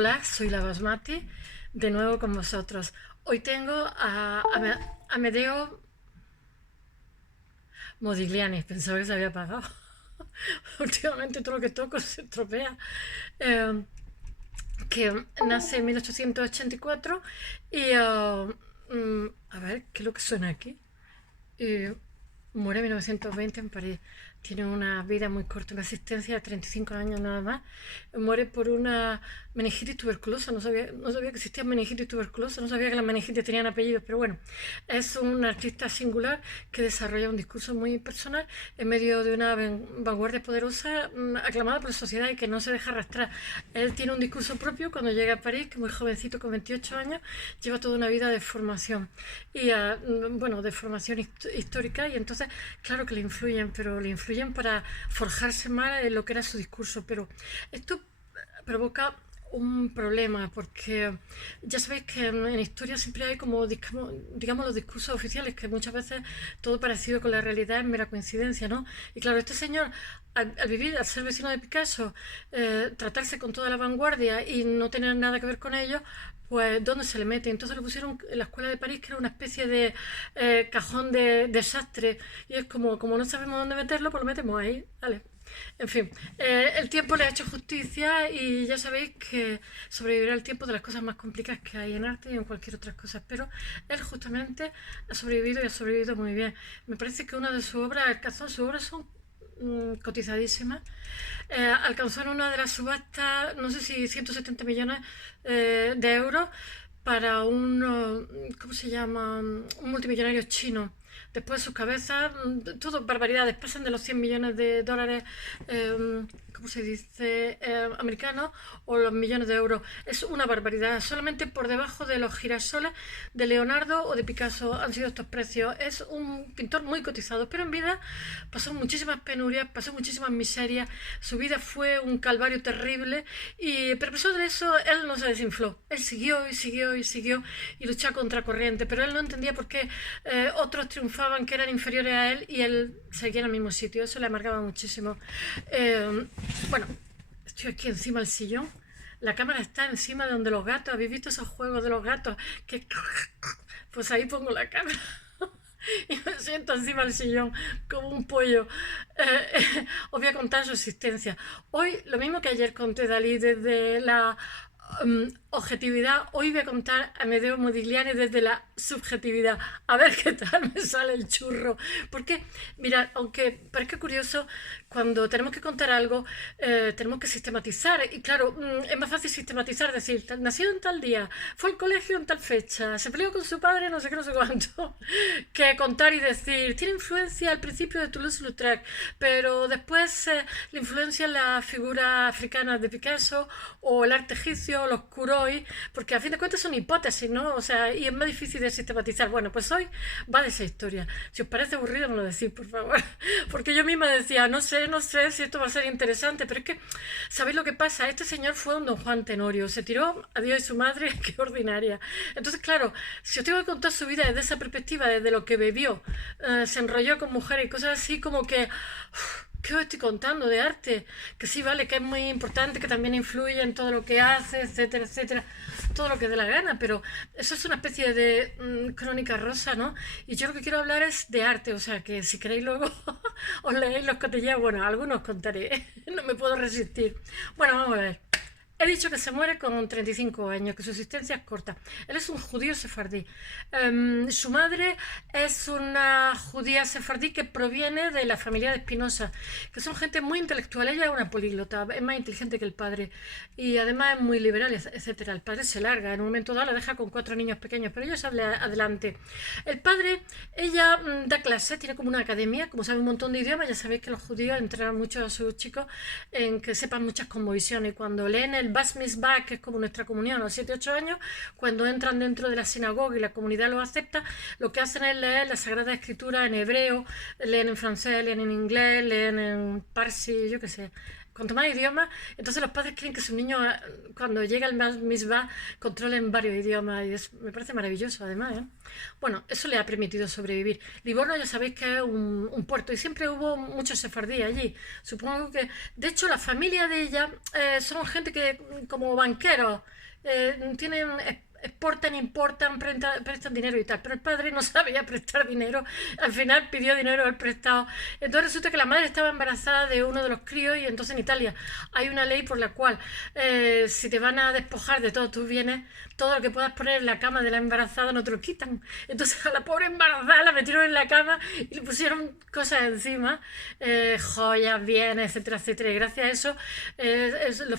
Hola, soy la Basmati, de nuevo con vosotros. Hoy tengo a Amedeo Modigliani, pensaba que se había apagado. Últimamente todo lo que toco se estropea. Eh, que nace en 1884 y, a ver, ¿qué es lo que suena aquí? Y muere en 1920 en París. Tiene una vida muy corta, una asistencia de 35 años nada más. Muere por una meningitis tuberculosa. No sabía que existía meningitis tuberculosa, no sabía que las meningitis tenían apellidos, pero bueno, es un artista singular que desarrolla un discurso muy personal en medio de una vanguardia poderosa, aclamada por la sociedad y que no se deja arrastrar. Él tiene un discurso propio cuando llega a París, que muy jovencito, con 28 años, lleva toda una vida de formación y bueno, de formación histórica, y entonces claro que le influyen, pero le influyen para forjarse más en lo que era su discurso, pero esto provoca un problema porque ya sabéis que en historia siempre hay como digamos los discursos oficiales, que muchas veces todo parecido con la realidad es mera coincidencia, ¿no? Y claro, este señor al vivir, al ser vecino de Picasso, tratarse con toda la vanguardia y no tener nada que ver con ellos, pues ¿dónde se le mete? Entonces lo pusieron en la escuela de París, que era una especie de cajón de desastre, y es como no sabemos dónde meterlo, pues lo metemos ahí, ¿vale? En fin, el tiempo le ha hecho justicia y ya sabéis que sobrevivirá el tiempo de las cosas más complicadas que hay en arte y en cualquier otra cosa, pero él justamente ha sobrevivido y ha sobrevivido muy bien. Me parece que una de sus obras alcanzó, sus obras son cotizadísimas. Alcanzó en una de las subastas, no sé si 170 millones de euros para ¿cómo se llama? Un multimillonario chino. Después sus cabezas, todo barbaridades, pasan de los 100 millones de dólares, ¿cómo se dice? Americanos, o los millones de euros. Es una barbaridad. Solamente por debajo de los girasoles de Leonardo o de Picasso han sido estos precios. Es un pintor muy cotizado, pero en vida pasó muchísimas penurias, pasó muchísimas miserias. Su vida fue un calvario terrible, pero a pesar de eso, él no se desinfló. Él siguió y siguió y siguió y luchaba contra corriente, pero él no entendía por qué otros triunfaban que eran inferiores a él y él seguía en el mismo sitio. Eso le amargaba muchísimo. Bueno, estoy aquí encima del sillón. La cámara está encima de donde los gatos. ¿Habéis visto esos juegos de los gatos? Que pues ahí pongo la cámara y me siento encima del sillón como un pollo. Os voy a contar su existencia. Hoy, lo mismo que ayer conté Dalí desde la objetividad, hoy voy a contar a Amedeo Modigliani desde la subjetividad. A ver qué tal me sale el churro. Porque, mirad, aunque parezca curioso, cuando tenemos que contar algo, tenemos que sistematizar. Y claro, es más fácil sistematizar, decir, nacido en tal día, fue al colegio en tal fecha, se peleó con su padre, no sé qué, no sé cuánto, que contar y decir, tiene influencia al principio de Toulouse-Lautrec, pero después la influencia en la figura africana de Picasso, o el arte egipcio, los kuroi, porque a fin de cuentas son hipótesis, ¿no? O sea, y es más difícil de sistematizar. Bueno, pues hoy va de esa historia. Si os parece aburrido, me lo decís, por favor. Porque yo misma decía, no sé si esto va a ser interesante, pero es que, ¿sabéis lo que pasa? Este señor fue un don Juan Tenorio, se tiró a Dios y su madre, qué ordinaria. Entonces, claro, si os tengo que contar su vida desde esa perspectiva, desde lo que bebió, se enrolló con mujeres y cosas así, como que... ¿Qué os estoy contando de arte? Que sí, vale, que es muy importante, que también influye en todo lo que hace, etcétera, etcétera, todo lo que dé la gana, pero eso es una especie de crónica rosa, ¿no? Y yo lo que quiero hablar es de arte, o sea, que si queréis luego os leéis los cotillas, bueno, algunos contaré, no me puedo resistir. Bueno, vamos a ver. He dicho que se muere con 35 años, que su existencia es corta. Él es un judío sefardí. Su madre es una judía sefardí que proviene de la familia de Espinosa, que son gente muy intelectual. Ella es una políglota, es más inteligente que el padre y además es muy liberal, etcétera. El padre se larga, en un momento dado la deja con 4 niños pequeños, pero ella sale adelante. El padre, ella da clases, tiene como una academia, como sabe un montón de idiomas. Ya sabéis que los judíos entrenan mucho a sus chicos en que sepan muchas cosmovisiones. Cuando leen el Bas Mitzvah, que es como nuestra comunión a los 7 u 8 años, cuando entran dentro de la sinagoga y la comunidad los acepta, lo que hacen es leer la Sagrada Escritura en hebreo, leen en francés, leen en inglés, leen en parsi, yo qué sé, cuanto más idiomas, entonces los padres creen que sus niños, cuando llega el misbah, controlen varios idiomas y me parece maravilloso además, ¿eh? Bueno, eso le ha permitido sobrevivir. Livorno ya sabéis que es un puerto y siempre hubo muchos sefardíes allí. Supongo que, de hecho, la familia de ella son gente que, como banqueros, tienen exportan, importan, prestan dinero y tal, pero el padre no sabía prestar dinero, al final pidió dinero al prestado, entonces resulta que la madre estaba embarazada de uno de los críos y entonces en Italia hay una ley por la cual si te van a despojar de todos tus bienes, todo lo que puedas poner en la cama de la embarazada no te lo quitan, entonces a la pobre embarazada la metieron en la cama y le pusieron cosas encima, joyas, bienes, etcétera, etcétera, y gracias a eso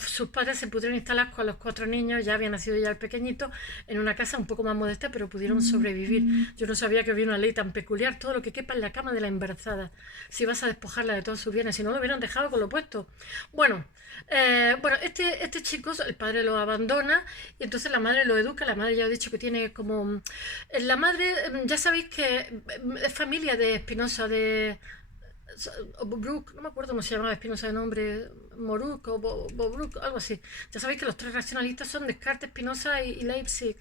sus padres se pudieron instalar con los 4 niños, ya había nacido ya el pequeñito, en una casa un poco más modesta, pero pudieron sobrevivir. Yo no sabía que había una ley tan peculiar, todo lo que quepa en la cama de la embarazada, si vas a despojarla de todos sus bienes, si no lo hubieran dejado con lo puesto. Bueno, este chico, el padre lo abandona y entonces la madre lo educa, la madre ya he dicho que tiene como... La madre, ya sabéis que es familia de Espinosa, de... Brook, no me acuerdo cómo se llamaba Espinosa de nombre, Moruk o Bobruk, algo así. Ya sabéis que los 3 racionalistas son Descartes, Spinoza y Leipzig,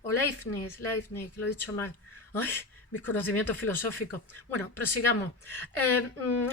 o Leibniz, lo he dicho mal. Ay, mis conocimientos filosóficos. Bueno, prosigamos.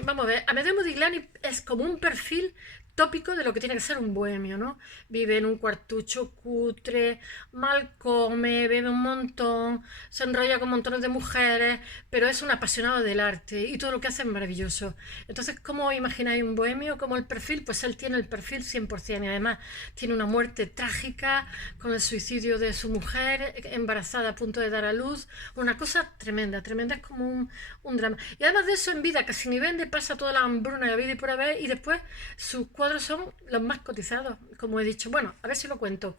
Vamos a ver, Amedeo Modigliani es como un perfil tópico de lo que tiene que ser un bohemio, ¿no? Vive en un cuartucho cutre, mal come, bebe un montón, se enrolla con montones de mujeres, pero es un apasionado del arte y todo lo que hace es maravilloso. Entonces, ¿cómo imagináis un bohemio? Como el perfil, pues él tiene el perfil 100% y además tiene una muerte trágica con el suicidio de su mujer, embarazada a punto de dar a luz, una cosa tremenda, tremenda, es como un drama. Y además de eso, en vida casi ni vende, pasa toda la hambruna de la vida y por haber, y después sus cuadros son los más cotizados, como he dicho. Bueno, a ver si lo cuento.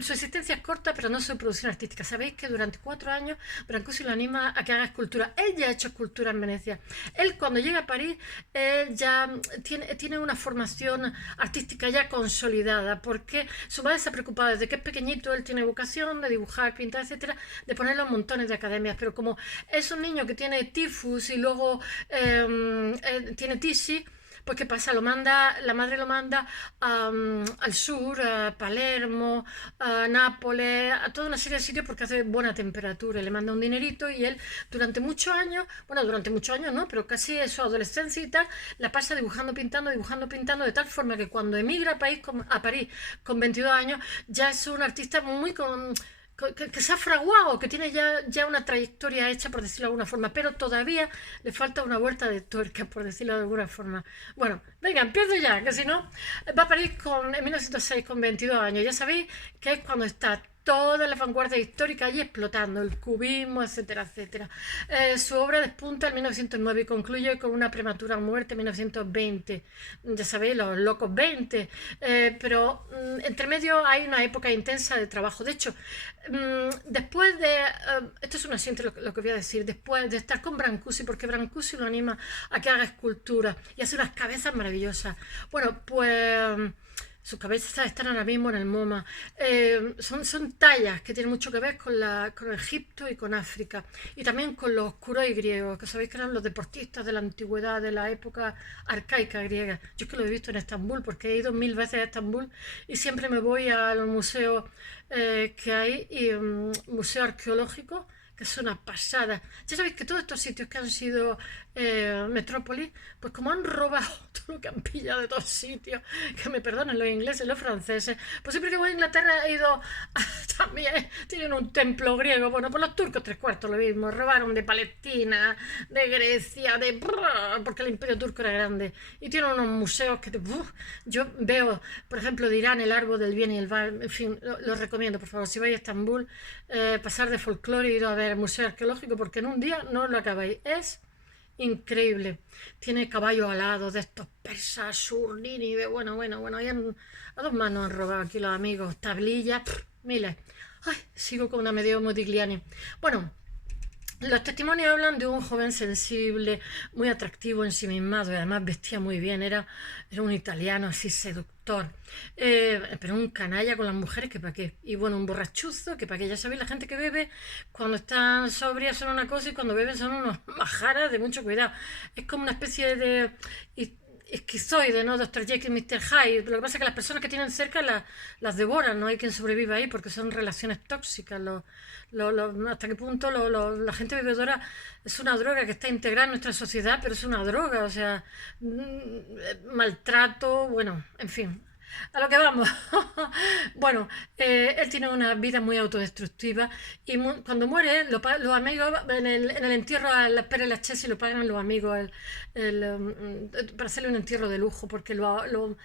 Su existencia es corta, pero no su producción artística. Sabéis que durante 4 años Brancusi lo anima a que haga escultura. Él ya ha hecho escultura en Venecia. Él cuando llega a París ya tiene una formación artística ya consolidada, porque su madre se ha preocupado desde que es pequeñito, él tiene vocación de dibujar, pintar, etcétera, de ponerlo en montones de academias, pero como es un niño que tiene tifus y luego tiene tisis, pues ¿qué pasa? La madre lo manda al sur, a Palermo, a Nápoles, a toda una serie de sitios porque hace buena temperatura. Le manda un dinerito y él durante muchos años, bueno, durante muchos años no, pero casi su adolescencia y tal, la pasa dibujando, pintando, de tal forma que cuando emigra a París con 22 años, ya es un artista muy que se ha fraguado, que tiene ya una trayectoria hecha, por decirlo de alguna forma, pero todavía le falta una vuelta de tuerca, por decirlo de alguna forma. Bueno, venga, empiezo ya, que si no, va a París en 1906 con 22 años. Ya sabéis que es cuando está toda la vanguardia histórica allí explotando, el cubismo, etcétera, etcétera. Su obra despunta en 1909 y concluye con una prematura muerte en 1920. Ya sabéis, los locos 20. Pero entre medio hay una época intensa de trabajo. De hecho, después de... esto es un asiento lo que voy a decir. Después de estar con Brancusi, porque Brancusi lo anima a que haga escultura y hace unas cabezas maravillosas. Bueno, pues... sus cabezas están ahora mismo en el MoMA. Son tallas que tienen mucho que ver con Egipto y con África. Y también con los curos griegos, que sabéis que eran los deportistas de la antigüedad, de la época arcaica griega. Yo es que lo he visto en Estambul, porque he ido 1000 veces a Estambul y siempre me voy al museo que hay, y museo arqueológico, que es una pasada. Ya sabéis que todos estos sitios que han sido metrópolis, pues como han robado todo lo que han pillado de todos sitios, que me perdonen los ingleses, los franceses, pues siempre que voy a Inglaterra he ido también, tienen un templo griego, bueno, pues los turcos 3/4 lo mismo, robaron de Palestina, de Grecia, porque el imperio turco era grande, y tienen unos museos que yo veo, por ejemplo, de Irán, el árbol del bien y el mal, en fin, lo recomiendo, por favor, si vais a Estambul, pasar de folclore y ir a ver el museo arqueológico, porque en un día no lo acabáis, es increíble. Tiene caballos alados de estos persas, Sur, Nínive, bueno, a 2 manos han robado aquí los amigos, tablillas, miles. Ay, sigo con Amedeo Modigliani. Bueno, los testimonios hablan de un joven sensible, muy atractivo, ensimismado, y además vestía muy bien, era un italiano así seductor, pero un canalla con las mujeres, que para qué, y bueno, un borrachuzo, que para qué. Ya sabéis, la gente que bebe, cuando están sobrias son una cosa y cuando beben son unos majaras de mucho cuidado. Es como una especie de esquizoide, ¿no? Doctor Jekyll y Mr. Hyde. Lo que pasa es que las personas que tienen cerca las devoran, no hay quien sobreviva ahí porque son relaciones tóxicas. Hasta qué punto la gente bebedora es una droga que está integrada en nuestra sociedad, pero es una droga, o sea, maltrato, bueno, en fin. A lo que vamos. Bueno, él tiene una vida muy autodestructiva y cuando muere, los amigos, en el entierro al Pere Lachaise lo pagan los amigos para hacerle un entierro de lujo porque lo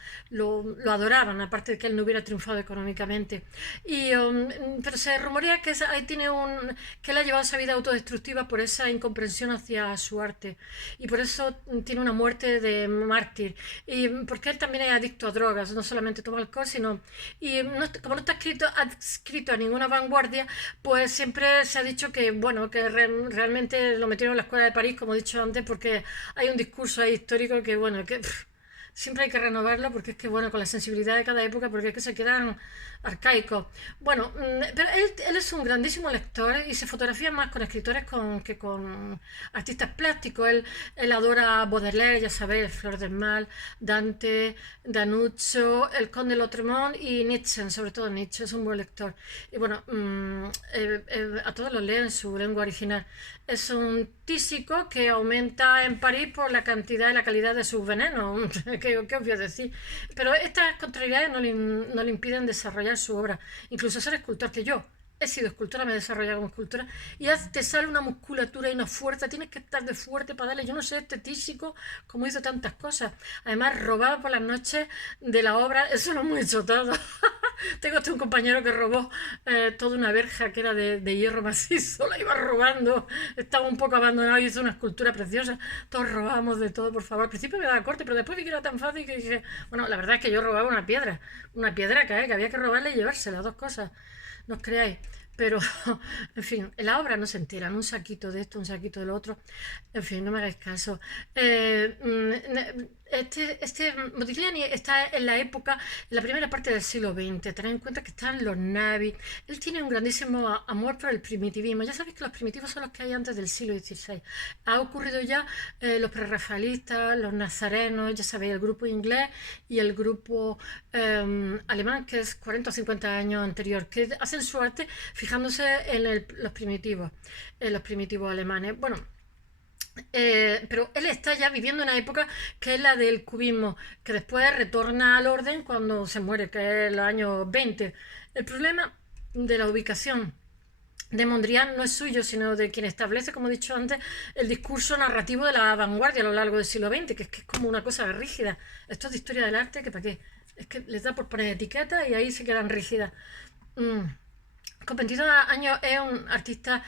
adoraban, aparte de que él no hubiera triunfado económicamente. Pero se rumorea que ahí que él ha llevado esa vida autodestructiva por esa incomprensión hacia su arte y por eso tiene una muerte de mártir. Y porque él también es adicto a drogas, no solamente toma alcohol, sino... Y como no está adscrito a ninguna vanguardia, pues siempre se ha dicho que, bueno, que realmente lo metieron en la escuela de París, como he dicho antes, porque hay un discurso ahí histórico que, bueno, que... siempre hay que renovarlo porque es que, bueno, con la sensibilidad de cada época, porque es que se quedan arcaicos. Bueno, pero él es un grandísimo lector y se fotografía más con escritores que con artistas plásticos. Él adora Baudelaire, ya sabéis, Flor del Mal, Dante, Danuccio, el Conde de Lautremont y Nietzsche, sobre todo Nietzsche, es un buen lector. Y bueno, a todos los lee en su lengua original. Es un tísico que aumenta en París por la cantidad y la calidad de sus venenos. ¿Qué os voy a decir? Pero estas contrariedades no le impiden desarrollar su obra, incluso ser escultor, que yo he sido escultora, me he desarrollado como escultora, y te sale una musculatura y una fuerza, tienes que estar de fuerte para darle, yo no sé, este tísico, como hizo tantas cosas. Además, robaba por las noches de la obra, eso lo hemos hecho todo. Tengo un compañero que robó toda una verja que era de hierro macizo, la iba robando, estaba un poco abandonado y hizo una escultura preciosa. Todos robábamos de todo, por favor. Al principio me daba corte, pero después vi que era tan fácil que dije, bueno, la verdad es que yo robaba una piedra que había que robarla y llevársela, dos cosas, no os creáis. Pero, en fin, en la obra no se enteran, un saquito de esto, un saquito de lo otro, en fin, no me hagáis caso. Este Modigliani está en la época, en la primera parte del siglo XX, tened en cuenta que están los Navi, él tiene un grandísimo amor por el primitivismo, ya sabéis que los primitivos son los que hay antes del siglo XVI, ha ocurrido ya los prerrafaelistas, los nazarenos, ya sabéis, el grupo inglés y el grupo alemán, que es 40 o 50 años anterior, que hacen su arte fijándose en los primitivos alemanes. Bueno, pero él está ya viviendo una época que es la del cubismo, que después retorna al orden cuando se muere, que es los años 20. El problema de la ubicación de Mondrian no es suyo, sino de quien establece, como he dicho antes, el discurso narrativo de la vanguardia a lo largo del siglo XX, que es como una cosa rígida. Esto es de historia del arte, que para qué. Es que les da por poner etiquetas y ahí se quedan rígidas. Con 22 años es un artista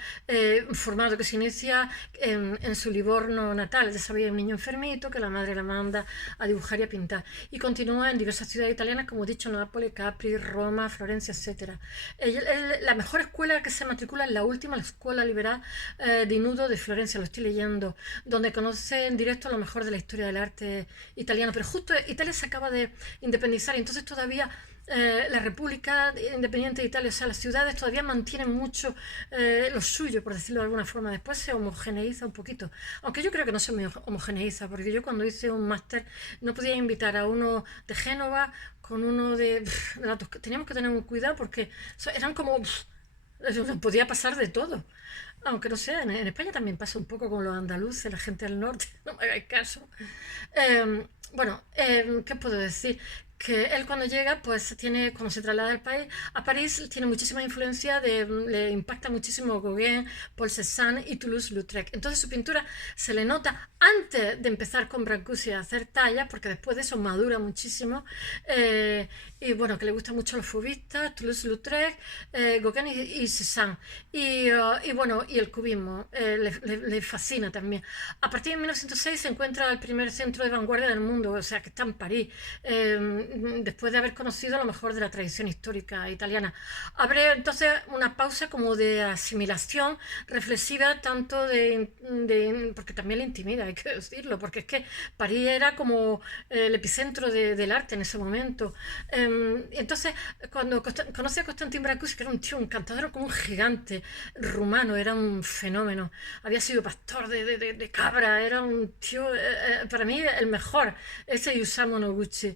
formado que se inicia en su Livorno natal. Ya sabía, un niño enfermito que la madre la manda a dibujar y a pintar. Y continúa en diversas ciudades italianas, como he dicho, Nápoles, Capri, Roma, Florencia, etc. La mejor escuela que se matricula es la última, la Escuela Liberal di Nudo de Florencia, lo estoy leyendo, donde conoce en directo lo mejor de la historia del arte italiano. Pero justo Italia se acaba de independizar y entonces todavía la República Independiente de Italia, o sea, las ciudades todavía mantienen mucho lo suyo, por decirlo de alguna forma. Después se homogeneiza un poquito, aunque yo creo que no se homogeneiza, porque yo cuando hice un máster no podía invitar a uno de Génova con uno de la Toscana. Teníamos que tener un cuidado porque eran como... podía pasar de todo. Aunque no sé, en España también pasa un poco con los andaluces, la gente del norte, no me hagáis caso. Bueno, ¿qué puedo decir? Que él cuando llega, pues tiene, cuando se traslada al país, a París tiene muchísima influencia, le impacta muchísimo Gauguin, Paul Cézanne y Toulouse-Lautrec. Entonces su pintura se le nota antes de empezar con Brancusi a hacer tallas, porque después de eso madura muchísimo. Y bueno, que le gustan mucho los fauvistas, Toulouse-Lautrec, Gauguin y Cézanne. Y bueno, y el cubismo le fascina también. A partir de 1906 se encuentra el primer centro de vanguardia del mundo, o sea, que está en París. Después de haber conocido lo mejor de la tradición histórica italiana. Abre entonces una pausa como de asimilación reflexiva, tanto porque también le intimida, hay que decirlo, porque es que París era como el epicentro del arte en ese momento. Entonces, cuando conocí a Constantin Brancusi, que era un tío encantador, como un gigante rumano, era un fenómeno. Había sido pastor de cabra, era un tío, para mí, el mejor. Ese y Osamu Noguchi.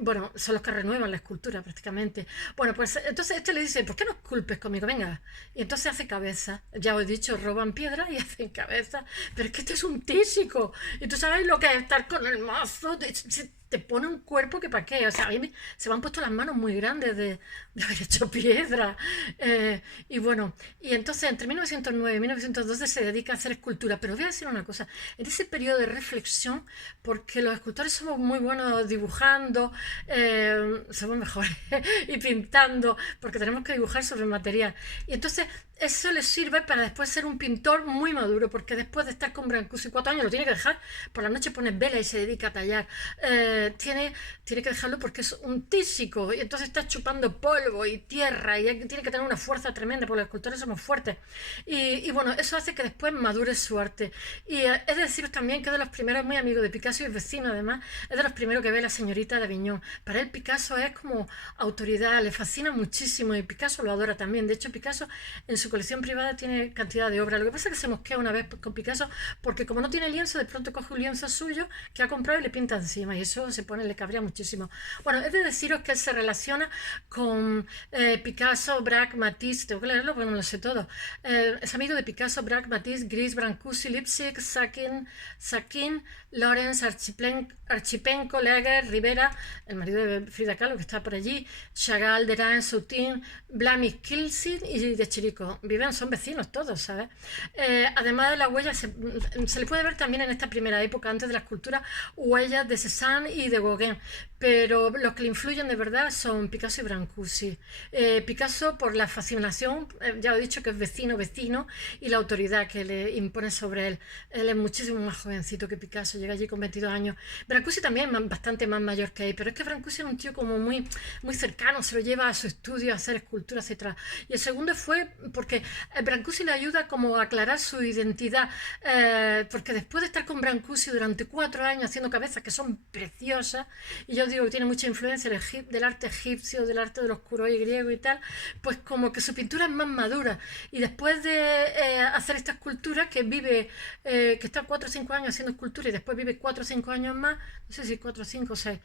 Bueno, son los que renuevan la escultura prácticamente. Bueno, pues entonces este le dice, ¿por qué no esculpes conmigo? Venga. Y entonces hace cabeza. Ya os he dicho, roban piedra y hacen cabeza. Pero es que este es un tísico. Y tú sabes lo que es estar con el mazo. Te pone un cuerpo que para qué. O sea, a mí se me han puesto las manos muy grandes de haber hecho piedra. Y bueno, y entonces entre 1909 y 1912 se dedica a hacer escultura. Pero os voy a decir una cosa. En ese periodo de reflexión, porque los escultores somos muy buenos dibujando, somos mejores y pintando, porque tenemos que dibujar sobre el material. Y entonces eso le sirve para después ser un pintor muy maduro, porque después de estar con Brancusi 4 años lo tiene que dejar, por la noche pone vela y se dedica a tallar. Tiene que dejarlo porque es un tísico y entonces está chupando polvo y tierra y tiene que tener una fuerza tremenda, porque los escultores somos fuertes. Y bueno, eso hace que después madure su arte. Y es de deciros también que es de los primeros, muy amigo de Picasso y vecino además, es de los primeros que ve la señorita de Aviñón. Para él Picasso es como autoridad, le fascina muchísimo y Picasso lo adora también. De hecho, Picasso en su colección privada tiene cantidad de obras. Lo que pasa es que se mosquea una vez con Picasso porque como no tiene lienzo, de pronto coge un lienzo suyo que ha comprado y le pinta encima y eso le cabría muchísimo. Bueno, es de deciros que él se relaciona con Picasso, Braque, Matisse, tengo que leerlo porque no lo sé todo. Es amigo de Picasso, Braque, Matisse, Gris, Brancusi, Lipsic, Sakin, Lorenz, Archipenko, Leger, Rivera, el marido de Frida Kahlo que está por allí, Chagall, Derain, Soutin, Blamis, Kilsin y de Chirico. Viven, son vecinos todos, ¿sabes? Además de las huellas, se le puede ver también en esta primera época, antes de la escultura, huellas de Cézanne y de Gauguin, pero los que le influyen de verdad son Picasso y Brancusi. Picasso por la fascinación, ya he dicho que es vecino, y la autoridad que le impone sobre él. Él es muchísimo más jovencito que Picasso, llega allí con 22 años. Brancusi también es bastante más mayor que él, pero es que Brancusi es un tío como muy, muy cercano, se lo lleva a su estudio a hacer esculturas, etc. Y el segundo fue porque Brancusi le ayuda como a aclarar su identidad, porque después de estar con Brancusi durante 4 años haciendo cabezas que son preciosas, y yo digo que tiene mucha influencia del arte egipcio, del arte de los kuroí griego y tal, pues como que su pintura es más madura. Y después de hacer esta escultura, que vive, que está 4 o 5 años haciendo escultura y después vive 4 o 5 años más, no sé si 4 o 5 o 6,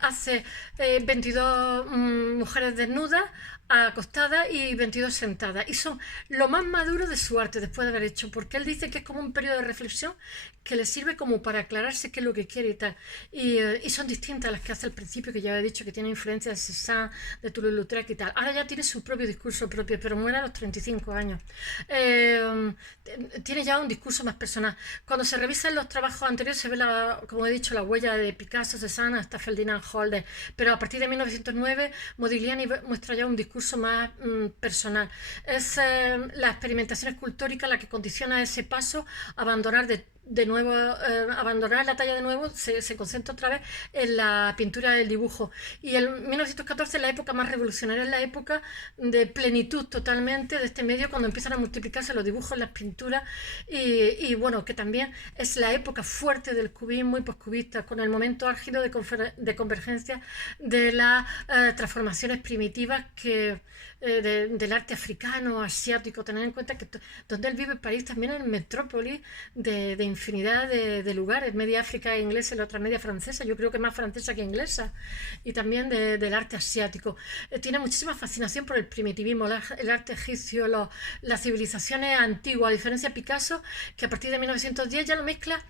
hace 22 mujeres desnudas, acostadas y 22 sentadas. Y son lo más maduro de su arte después de haber hecho, porque él dice que es como un periodo de reflexión que le sirve como para aclararse qué es lo que quiere y tal. Y son distintas a las que hace al principio, que ya he dicho que tiene influencia de Cézanne, de Toulouse-Lautrec y tal. Ahora ya tiene su propio discurso propio, pero muere a los 35 años. Tiene ya un discurso más personal. Cuando se revisan los trabajos anteriores se ve, como he dicho, la huella de Picasso, Cézanne hasta Ferdinand Holder, pero a partir de 1909 Modigliani muestra ya un discurso más personal. Es la experimentación escultórica la que condiciona ese paso a abandonar de nuevo, abandonar la talla de nuevo, se concentra otra vez en la pintura del dibujo. Y en 1914 es la época más revolucionaria, es la época de plenitud totalmente de este medio, cuando empiezan a multiplicarse los dibujos, las pinturas, y bueno, que también es la época fuerte del cubismo y poscubista, con el momento álgido de convergencia de las transformaciones primitivas del arte africano, asiático. Tener en cuenta que donde él vive, París, también es metrópolis de infinidad de lugares, media África inglesa y la otra media francesa, yo creo que más francesa que inglesa, y también del arte asiático. Tiene muchísima fascinación por el primitivismo, el arte egipcio, las civilizaciones antiguas, a diferencia de Picasso, que a partir de 1910 ya lo mezcla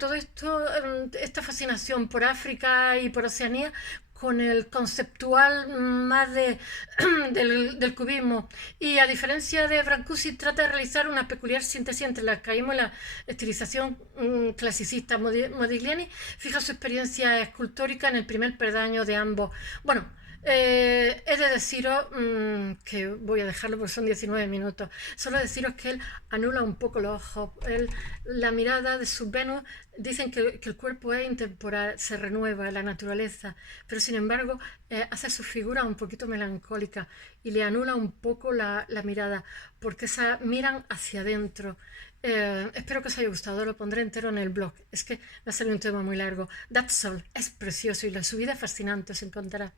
todo esto, esta fascinación por África y por Oceanía, con el conceptual más del cubismo. Y a diferencia de Brancusi, trata de realizar una peculiar síntesis entre el arcaísmo y la estilización clasicista. Modigliani fija su experiencia escultórica en el primer peldaño de ambos. Bueno, he de deciros que voy a dejarlo porque son 19 minutos. Solo deciros que él anula un poco los ojos. La mirada de su Venus, dicen que el cuerpo es intemporal, se renueva, la naturaleza, pero sin embargo hace su figura un poquito melancólica y le anula un poco la mirada, porque miran hacia adentro. Espero que os haya gustado, lo pondré entero en el blog. Es que va a ser un tema muy largo. That's All es precioso y la subida es fascinante, os encantará.